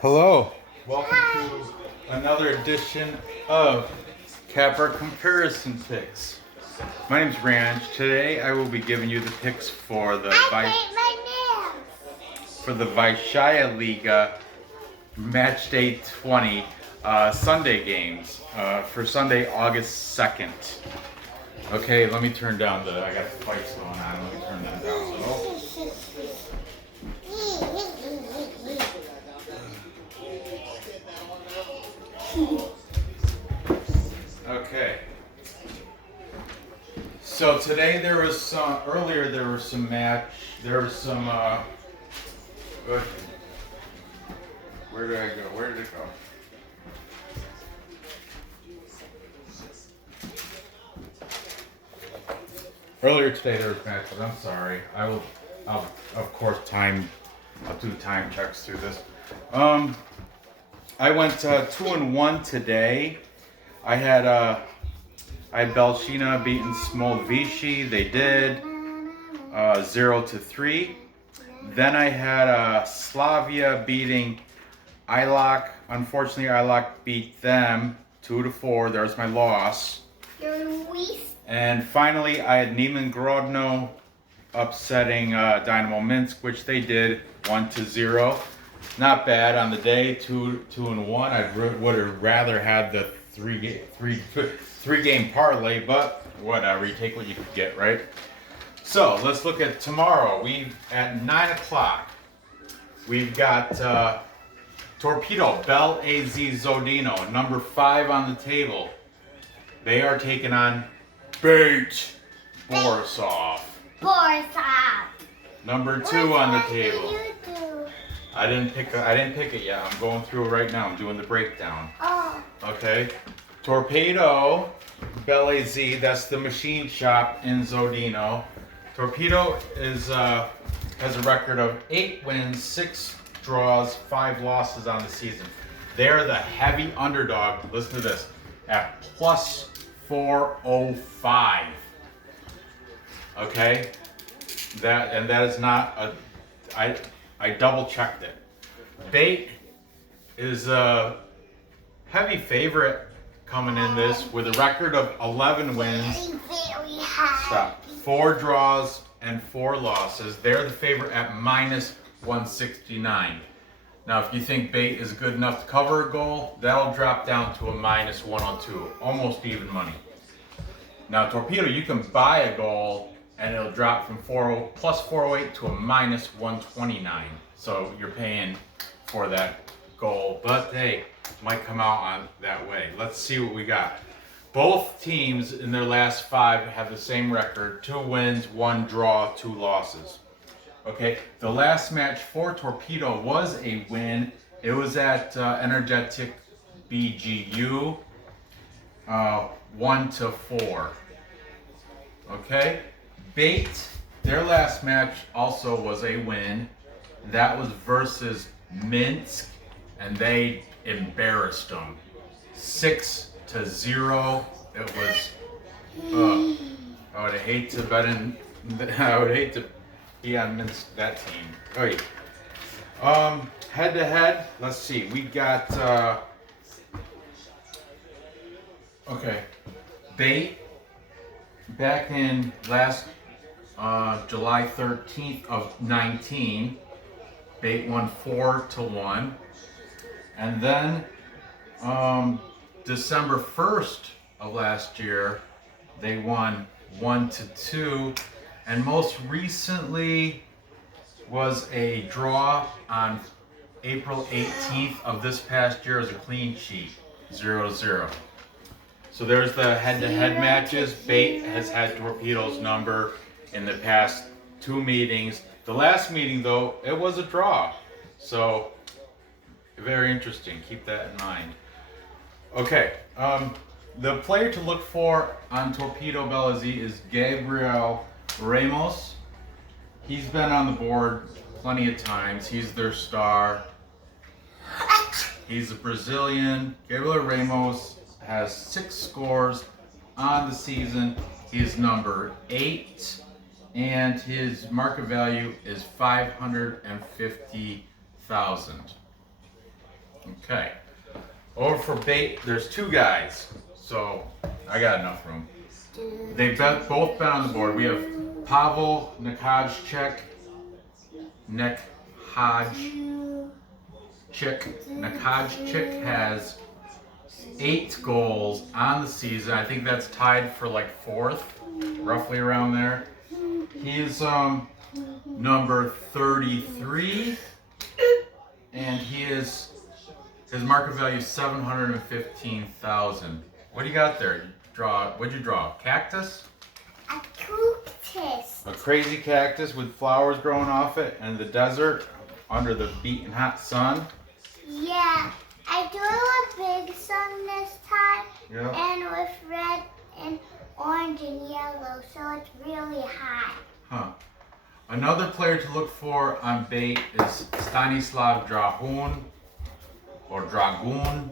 Hello, welcome to another edition of Capper Comparison Picks. My name's Ranj. Today I will be giving you the picks for the Vysshaya Liga Match Day 20 Sunday games for Sunday, August 2nd. Okay, let me turn down I got fights going on. Let me turn that down a little. Okay. So today there was some. Earlier there was some match. There was some. Where did I go? Where did it go? Earlier today there was matches. I'm sorry. I'll of course I'll do time checks through this. I went 2-1 today. I had Belshina beating Smolvishi. They did 0-3. Then I had Slavia beating Ilok. Unfortunately, Ilok beat them 2-4. There's my loss. And finally, I had Niemann Grodno upsetting Dynamo Minsk, which they did 1-0. Not bad on the day, 2-1. I would have rather had the three game parlay, but whatever. You take what you could get, right? So let's look at tomorrow. At 9 o'clock. We've got Torpedo-Zhodino, number 5 on the table. They are taking on BATE Borisov. Number 2 on the table. I didn't pick it yet. I'm going through it right now. I'm doing the breakdown. Oh. Okay. Torpedo-BGU, that's the machine shop in Zhodino. Torpedo has a record of 8 wins, 6 draws, 5 losses on the season. They're the heavy underdog. Listen to this, at plus 405. Okay. That is not a. I double checked it. BATE is a heavy favorite coming in this with a record of 11 wins, 4 draws, and 4 losses. They're the favorite at minus 169. Now, if you think BATE is good enough to cover a goal, that'll drop down to a minus 102, almost even money. Now, Torpedo, you can buy a goal and it'll drop from plus 408 to a minus 129. So you're paying for that goal, but hey, might come out on that way. Let's see what we got. Both teams in their last 5 have the same record: 2 wins, 1 draw, 2 losses. Okay, the last match for Torpedo was a win. It was at Energetik-BGU, 1-4. Okay. BATE, their last match also was a win. That was versus Minsk, and they embarrassed them 6-0. It was. I would hate to bet in. I would hate to be on Minsk, that team. Right. Head to head. Let's see. We got. Okay. BATE back in last. July 13th of 19, BATE won 4-1, and then December 1st of last year, they won 1-2, and most recently was a draw on April 18th of this past year as a clean sheet, 0-0. So there's the head-to-head matches. BATE has had Torpedo's number in the past 2 meetings. The last meeting, though, it was a draw. So, very interesting. Keep that in mind. Okay, the player to look for on Torpedo-BGU is Gabriel Ramos. He's been on the board plenty of times. He's their star. He's a Brazilian. Gabriel Ramos has 6 scores on the season. He is number 8. And his market value is $550,000. Okay. Over for BATE, there's two guys, so I got enough room. They've both been on the board. We have Pavel Nekajchik. Nekajchik has 8 goals on the season. I think that's tied for like 4th, roughly around there. He's number 33, and his market value is 715,000. What do you got there? What'd you draw? Cactus? A cactus. A crazy cactus with flowers growing off it in the desert under the beating hot sun. Yeah, I drew a big sun this time, Yeah. and with red and orange and yellow, so it's really hot. Huh. Another player to look for on BATE is Stanislav Dragun, or Dragoon.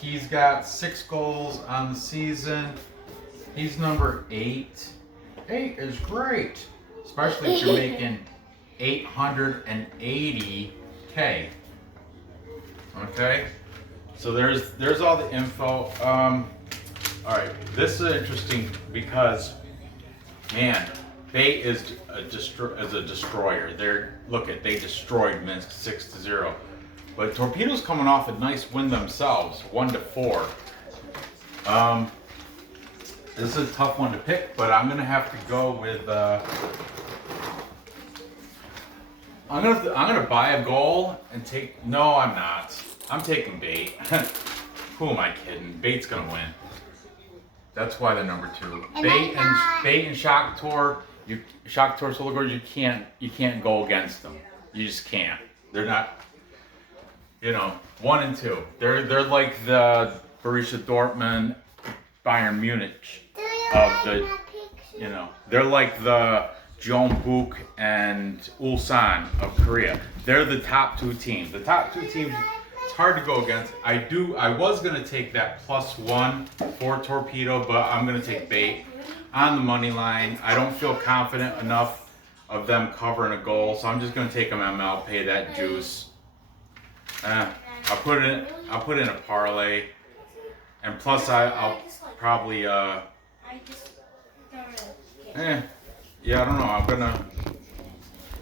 He's got 6 goals on the season. He's number 8. 8 is great, especially if you're making 880K. Okay, so there's all the info. All right, this is interesting because, man, BATE is a destroyer. They destroyed Minsk 6-0. But Torpedo's coming off a nice win themselves, 1-4. This is a tough one to pick, but I'm gonna have to go with. I'm gonna buy a goal and take. No, I'm not. I'm taking BATE. Who am I kidding? BATE's gonna win. That's why they're number 2. BATE and Shakhtar. Shakhtar Sologorj, you can't go against them. You just can't. They're not. 1 and 2. They're like the Borussia Dortmund, Bayern Munich of the. They're like the Jeonbuk and Ulsan of Korea. They're the top 2 teams. The top 2 teams. It's hard to go against. I was gonna take that +1 for Torpedo, but I'm gonna take BATE on the money line. I don't feel confident enough of them covering a goal, so I'm just gonna take them ML, pay that juice. I'll put in a parlay, and plus I'll probably yeah, I don't know.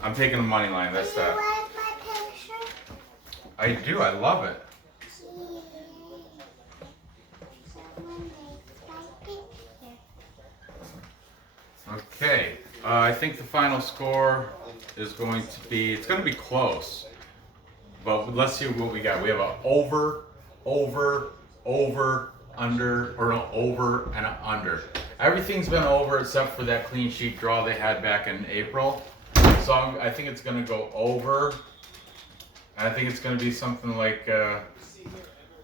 I'm taking the money line. That's that. Do you like my picture? I do. I love it. Okay. I think the final score is going to be. It's going to be close. But let's see what we got. We have an over, under, or no, over and an under. Everything's been over except for that clean sheet draw they had back in April. So I think it's going to go over. And I think it's going to be something like,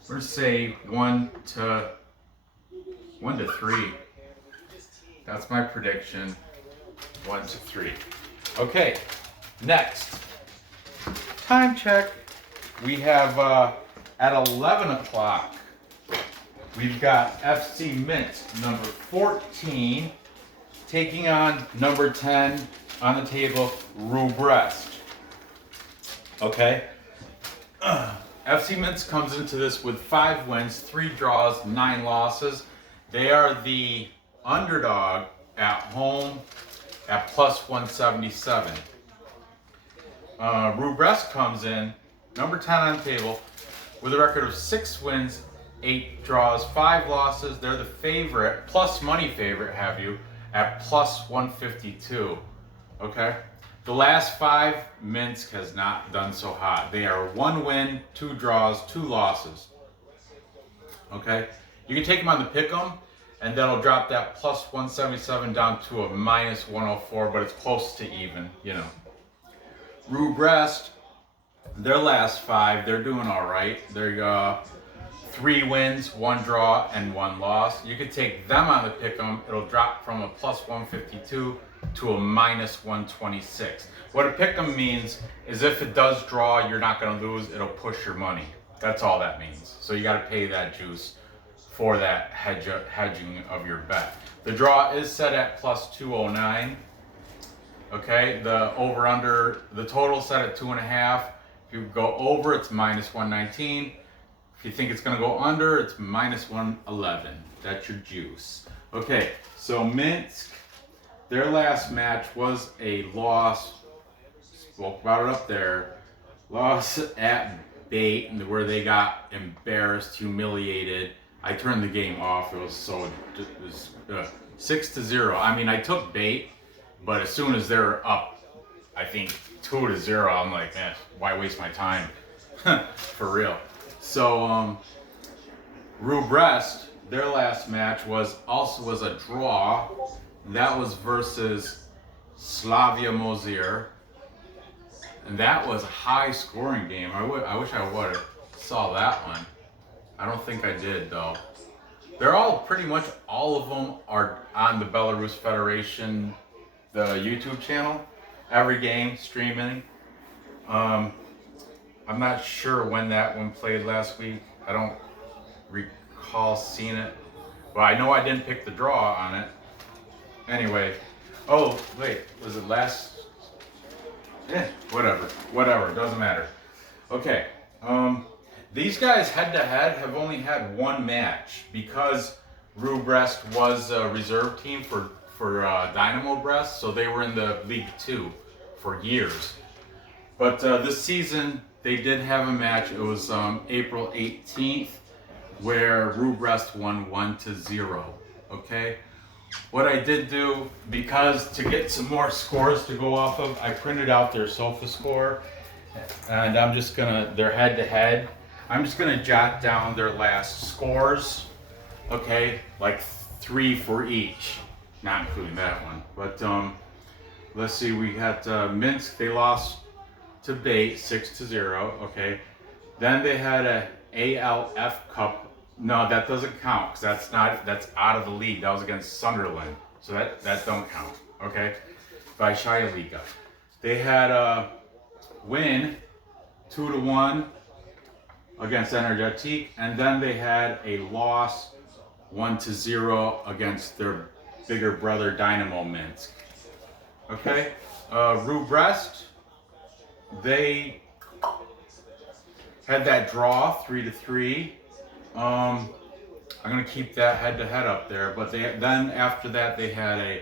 let's say 1 to 3. That's my prediction. 1 to 3. Okay, next. Time check. We have at 11 o'clock, we've got FC Minsk number 14 taking on number 10 on the table, Brest. Okay. FC Minsk comes into this with 5 wins, 3 draws, 9 losses. They are the underdog at home at +177. Brest comes in number 10 on the table with a record of 6 wins, 8 draws, 5 losses. They're the favorite, plus money favorite, at +152. Okay? The last 5, Minsk has not done so hot. They are 1 win, 2 draws, 2 losses. Okay? You can take them on the pick'em, and that'll drop that +177 down to a -104, but it's close to even, Brest, their last 5, they're doing all right. They're 3 wins, 1 draw, and 1 loss. You could take them on the pick'em. It'll drop from a +152 to a -126. What a pick'em means is if it does draw, you're not going to lose. It'll push your money. That's all that means. So you got to pay that juice for that hedging of your bet. The draw is set at +209. Okay, the over under, the total set at 2.5. If you go over, it's minus 119. If you think it's gonna go under, it's minus 111. That's your juice. Okay, so Minsk, their last match was a loss. Spoke about it up there. Loss at BATE, where they got embarrassed, humiliated. I turned the game off. It was 6-0. I mean, I took BATE, but as soon as they're up, I think 2-0, I'm like, man, why waste my time? For real. So, Brest, their last match was a draw. That was versus Slavia Mozir. And that was a high scoring game. I wish I would have saw that one. I don't think I did though. They're all pretty much, all of them are on the Belarus Federation, the YouTube channel. Every game streaming. I'm not sure when that one played last week. I don't recall seeing it. But I know I didn't pick the draw on it. Anyway. Oh, wait. Was it last? Yeah, whatever, doesn't matter. Okay, these guys head-to-head have only had one match because Brest was a reserve team for Dynamo Brest, so they were in the League 2 for years. But this season, they did have a match. It was April 18th, where Brest won 1-0, okay? What I did do, because to get some more scores to go off of, I printed out their SOFA score, and I'm just gonna, their head-to-head, I'm just gonna jot down their last scores, okay, like 3 for each, not including that one. But let's see, we had Minsk, they lost to BATE 6-0, okay. Then they had a ALF Cup. No, that doesn't count because that's out of the league. That was against Sunderland, so that don't count. Okay, Vysshaya Liga. They had a win 2-1 against Energetik, and then they had a loss 1-0 against their bigger brother Dynamo Minsk. Okay, Brest, they had that draw 3-3. I'm gonna keep that head-to-head up there, but then after that they had a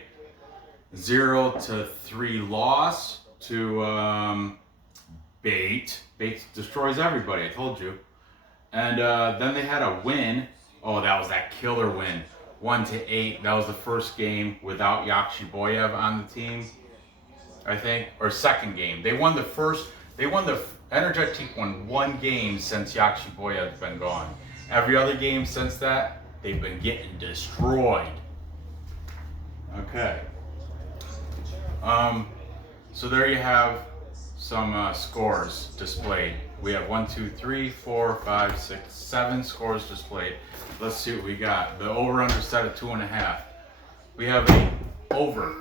0-3 loss to BATE. BATE destroys everybody, I told you. And then they had a win. Oh, that was that killer win, 1-8. That was the first game without Yakshiboyev on the team, I think, or second game. They won the Energetik won one game since Yakshiboyev's been gone. Every other game since that, they've been getting destroyed. Okay. So there you have some scores displayed. We have 1, 2, 3, 4, 5, 6, 7 scores displayed. Let's see what we got. The over-under set at 2.5. We have a over,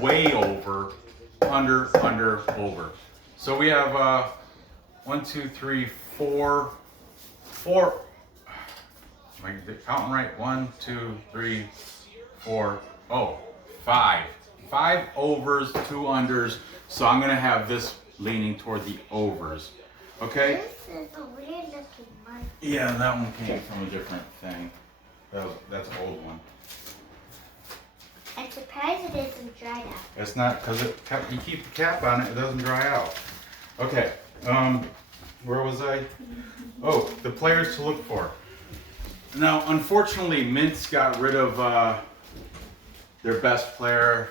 way over, under, over. So we have 1, 2, 3, 4. Am I counting right? 1, 2, 3, 4. Oh, 5. 5 overs, 2 unders. So I'm gonna have this leaning toward the overs. Okay? This is a weird looking one. Yeah, that one came from a different thing. That's an old one. I'm surprised it isn't dried out. It's not, because you keep the cap on it, it doesn't dry out. Okay, where was I? Oh, the players to look for. Now, unfortunately, Minsk got rid of their best player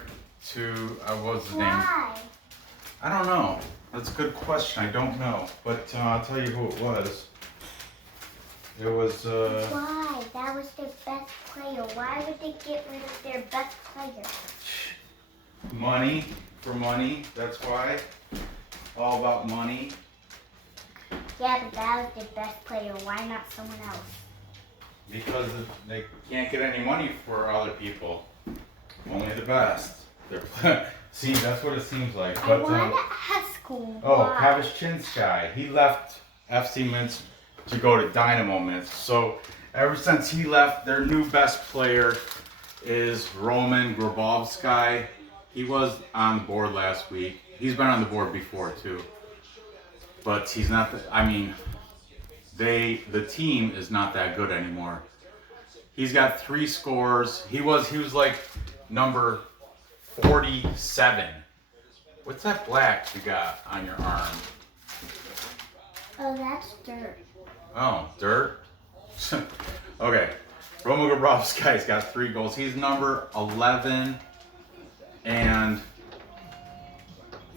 to, what was his name? Why? I don't know. That's a good question. I don't know. But I'll tell you who it was. It was... Why? That was their best player. Why would they get rid of their best player? Money. For money. That's why. All about money. Yeah, but that was their best player. Why not someone else? Because they can't get any money for other people. Only the best. See, that's what it seems like. I want to ask who. Oh, Kazan, he left FC Minsk to go to Dynamo Minsk. So ever since he left, their new best player is Roman Grabovsky. He was on the board last week. He's been on the board before too. But he's not, I mean, the team is not that good anymore. He's got 3 scores. He was like number 47. What's that black you got on your arm? Oh, that's dirt. Oh, dirt? Okay. Roman Gabrovski's got 3 goals. He's number 11 and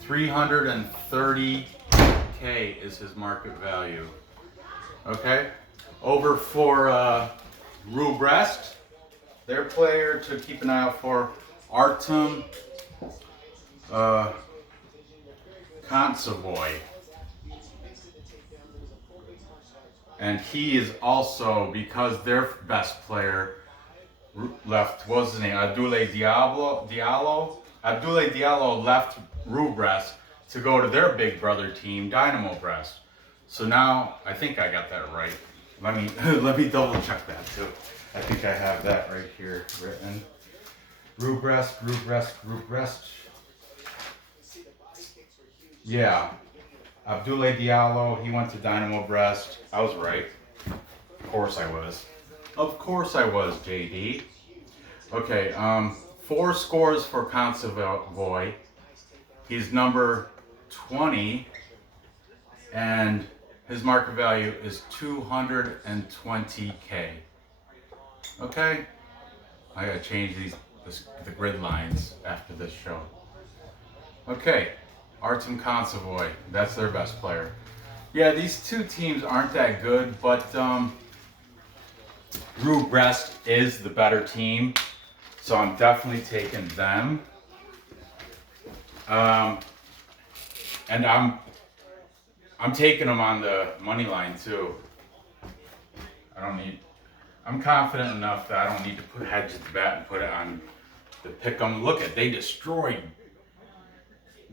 330K is his market value. Okay. Over for Brest, their player to keep an eye out for, Artem Kontsavoy. And he is also, because their best player left, what's his name? Abdoulaye Diallo. Abdoulaye Diallo left Brest to go to their big brother team, Dynamo Brest. So now, I think I got that right. Let me double check that too. I think I have that right here written. Brest. Yeah. Abdoulaye Diallo, he went to Dynamo Brest. I was right. Of course I was. Of course I was, JD. Okay, 4 scores for Kontsavoy. He's number 20, and his market value is 220K. Okay? I gotta change the grid lines after this show. Okay. Artem Kontsavoy, that's their best player. Yeah, these 2 teams aren't that good, but Brest is the better team, so I'm definitely taking them. And I'm taking them on the money line too. I'm confident enough that I don't need to hedge the bet and put it on the pick 'em. They destroyed.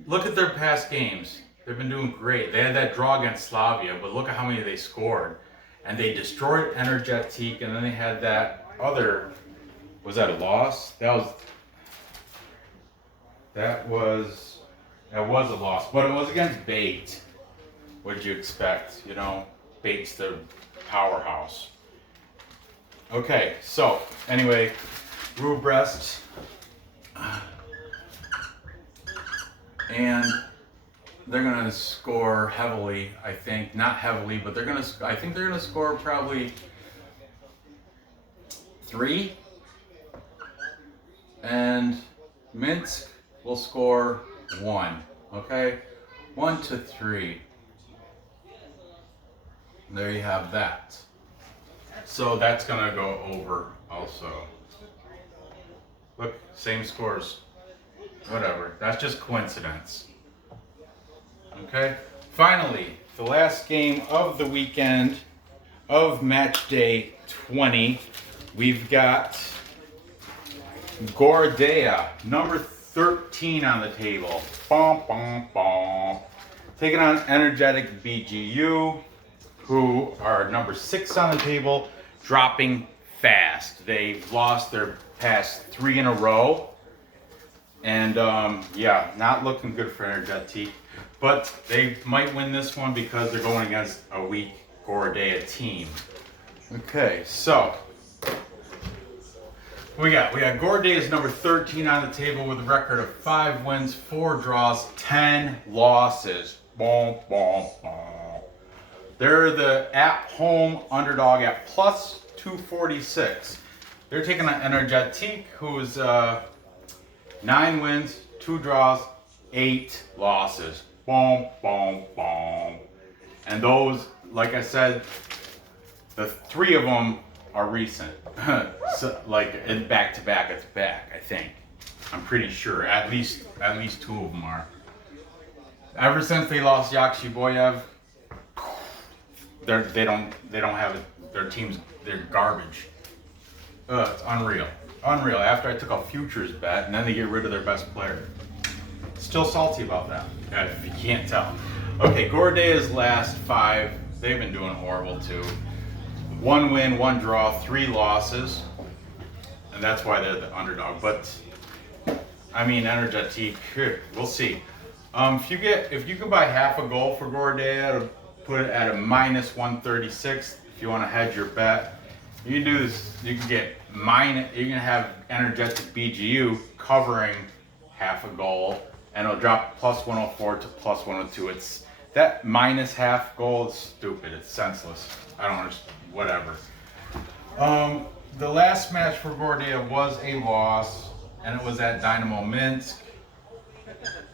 Look at their past games. They've been doing great. They had that draw against Slavia, but look at how many they scored. And they destroyed Energetik, and then they had that other, was that a loss? That was a loss, but it was against BATE. What did you expect? You know, BATE's the powerhouse. Okay, so anyway, Brest. And they're gonna score heavily, I think. Not heavily, but I think they're gonna score probably 3. And Minsk will score 1. Okay? 1 to 3. There you have that. So that's gonna go over also. Look, same scores. Whatever, that's just coincidence. Okay, finally, the last game of the weekend of match day 20, we've got Gorodeya, number 13 on the table. Taking on Energetik-BGU, who are number 6 on the table, dropping fast. They've lost their past 3 in a row. And yeah, not looking good for Energetik. But they might win this one because they're going against a weak Gorodeya team. Okay, so we got Gorodeya's number 13 on the table with a record of 5 wins, 4 draws, 10 losses. They're the at-home underdog at plus 246. They're taking on Energetik, who's 9 wins, 2 draws, 8 losses. And those, like I said, the 3 of them are recent. So, like in back to back, I think. I'm pretty sure. At least 2 of them are. Ever since they lost Yakshiboyev, they don't have it. Their team's, they're garbage. It's unreal. Unreal. After I took a futures bet, and then they get rid of their best player. Still salty about that, if you can't tell. Okay, Gorodeya's last 5, they've been doing horrible too. 1 win, 1 draw, 3 losses, and that's why they're the underdog. But I mean, Energetik, we'll see. If you could buy half a goal for Gorodeya to put it at a minus 136, if you want to hedge your bet, you can do this. You can get you can have Energetik-BGU covering half a goal, and it'll drop plus 104 to plus 102. It's that minus half goal is stupid. It's senseless. I don't understand. Whatever. The last match for Gorodeya was a loss, and it was at Dynamo Minsk.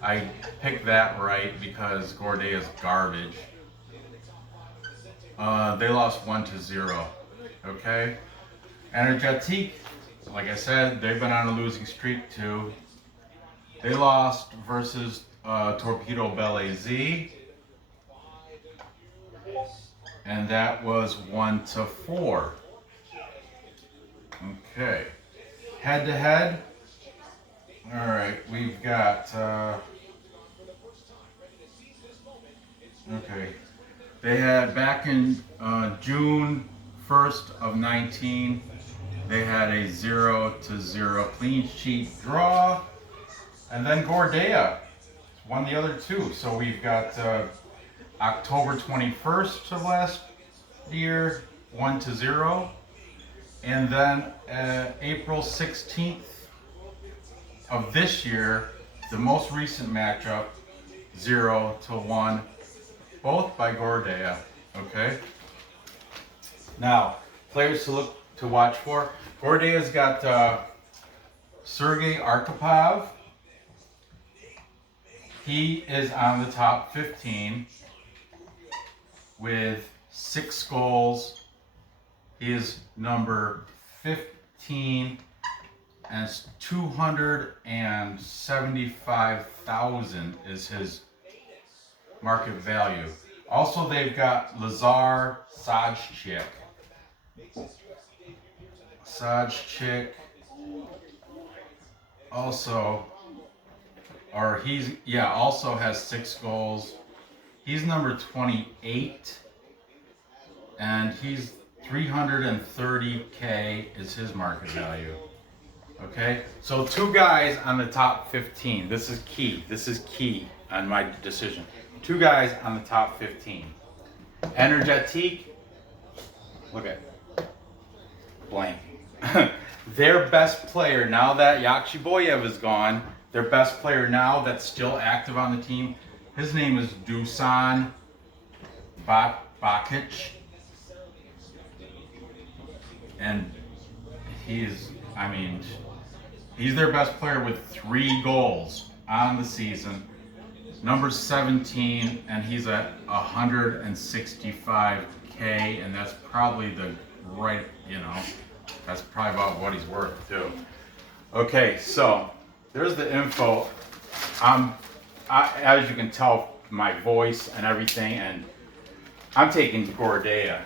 I picked that right because Gorodeya is garbage. They lost 1-0. Okay. Energetik, like I said, they've been on a losing streak too. They lost versus Torpedo-Zhodino, and that was 1-4. Okay. Head to head. All right, we've got. Okay, they had back in June 1st of 19. They had a 0-0 clean sheet draw, and then Gorodeya won the other two. So we've got October 21st of last year, 1-0, and then April 16th of this year, the most recent matchup, 0-1, both by Gorodeya. Okay. Now, players to watch for. Gorodeya's got Sergei Arkhipov. He is on the top 15 with 6 goals. He is number 15 and it's 275,000 is his market value. Also, they've got Lazar Sajcik. Also, also has 6 goals. He's number 28, and he's 330K is his market value. Okay, so 2 guys on the top 15. This is key. This is key on my decision. 2 guys on the top 15. Energetik, look at blank. Their best player, now that Yakshiboyev is gone, their best player now that's still active on the team, his name is Dusan Bakic. And he's their best player with 3 goals on the season. Number 17, and he's at 165K, and that's probably that's probably about what he's worth too. Okay, so there's the info. As you can tell, my voice and everything, and I'm taking Gorodeya.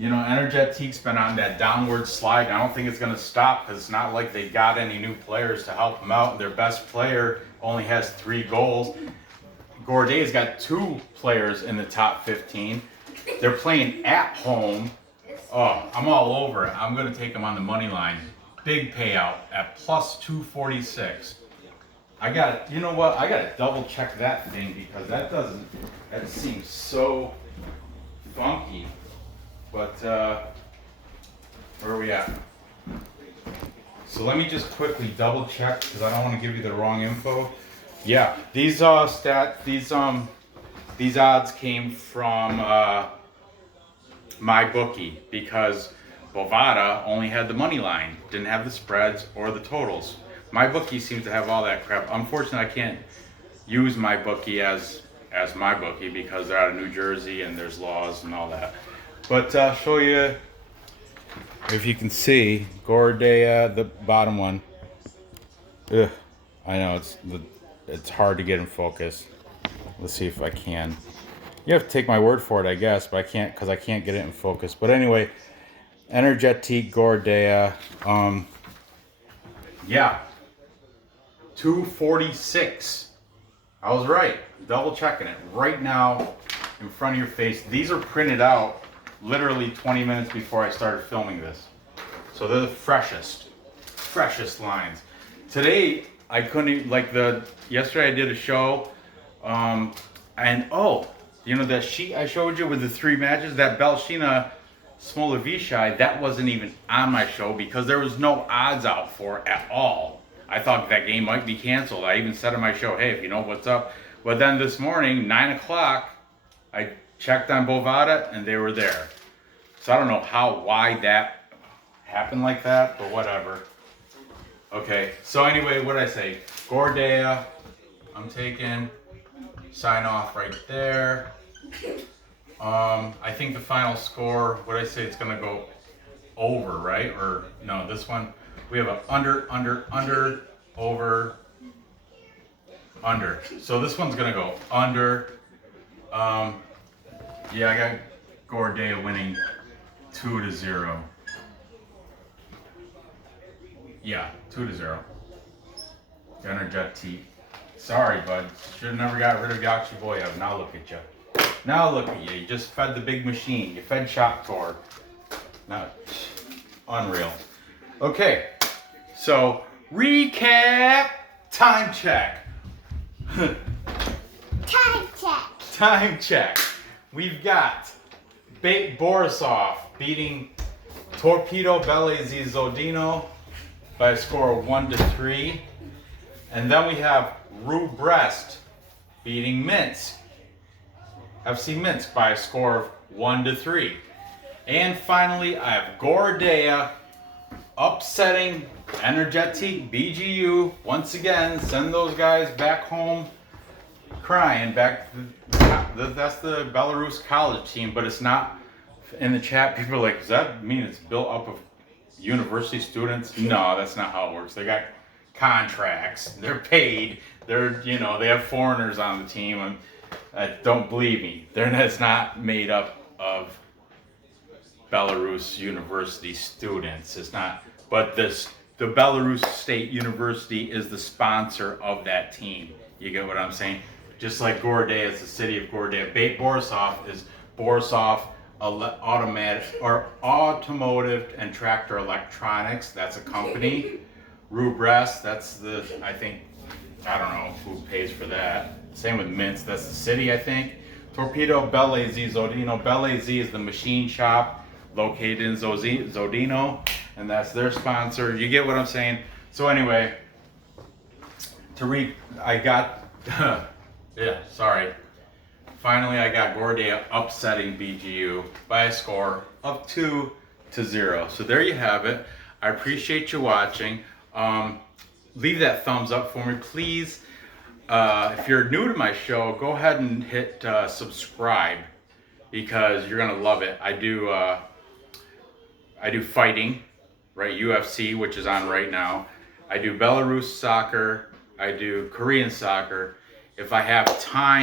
Energetik's been on that downward slide. I don't think it's going to stop because it's not like they got any new players to help them out. Their best player only has 3 goals. Gorodeya's got 2 players in the top 15. They're playing at home. Oh, I'm all over it. I'm going to take them on the money line. Big payout at plus 246. I got to double check that thing because that seems so funky. But where are we at? So let me just quickly double check because I don't want to give you the wrong info. Yeah, these odds came from my bookie because Bovada only had the money line, didn't have the spreads or the totals. My bookie seems to have all that crap. Unfortunately, I can't use my bookie as my bookie because they're out of New Jersey and there's laws and all that. But I'll show you, if you can see, Gorodeya, the bottom one. Ugh, I know it's hard to get in focus. Let's see if I can. You have to take my word for it, I guess, but I can't because I can't get it in focus. But anyway, Energetik, Gorodeya, 246. I was right. Double checking it right now in front of your face. These are printed out literally 20 minutes before I started filming this. So they're the freshest lines. today I couldn't even, yesterday I did a show, and you know that sheet I showed you with the 3 matches, that Belshina Smola Vysshaya, that wasn't even on my show because there was no odds out for it at all. I thought that game might be canceled. I even said on my show, hey, if you know what's up. But then this morning, 9 o'clock, I checked on Bovada and they were there. So I don't know why that happened like that, but whatever. Okay, so anyway, what did I say? Gorodeya, I'm taking. Sign off right there. I think the final score, what did I say? It's gonna go over, right? Or no, this one, we have a under, over, under. So this one's gonna go under. Yeah, I got Gorodeya winning 2-0. Yeah, 2-0. Energetik. Sorry, bud. Should have never got rid of Yachi Boyev. Now look at you. Now look at you. You just fed the big machine. You fed Shoptor. Now, unreal. Okay, so recap. Time check. Time check. Time check. We've got BATE Borisov beating Torpedo-Zhodino by a score of 1-3. And then we have Rukh Brest beating Minsk. FC Minsk by a score of 1-3. And finally, I have Gorodeya upsetting Energetik-BGU. Once again, send those guys back home crying. That's the Belarus college team, but it's not. In the chat, people are like, does that mean it's built up of university students? No, that's not how it works. They got contracts. They're paid. They have foreigners on the team. Don't believe me. It's not made up of Belarus university students. It's not. But the Belarus State University is the sponsor of that team. You get what I'm saying? Just like Gorodeya is the city of Gorodeya. BATE Borisov is Borisov Automotive and Tractor Electronics. That's a company. Rukh Brest, that's I don't know who pays for that. Same with Minsk, that's the city, I think. Torpedo-Zhodino. Belarus is the machine shop located in Zhodino, and that's their sponsor. You get what I'm saying? So anyway, finally I got Gorodeya upsetting BGU by a score of 2-0. So there you have it. I appreciate you watching. Leave that thumbs up for me, please. If you're new to my show, go ahead and hit subscribe because you're gonna love it. I do fighting, right? UFC, which is on right now. I do Belarus soccer. I do Korean soccer. If I have time.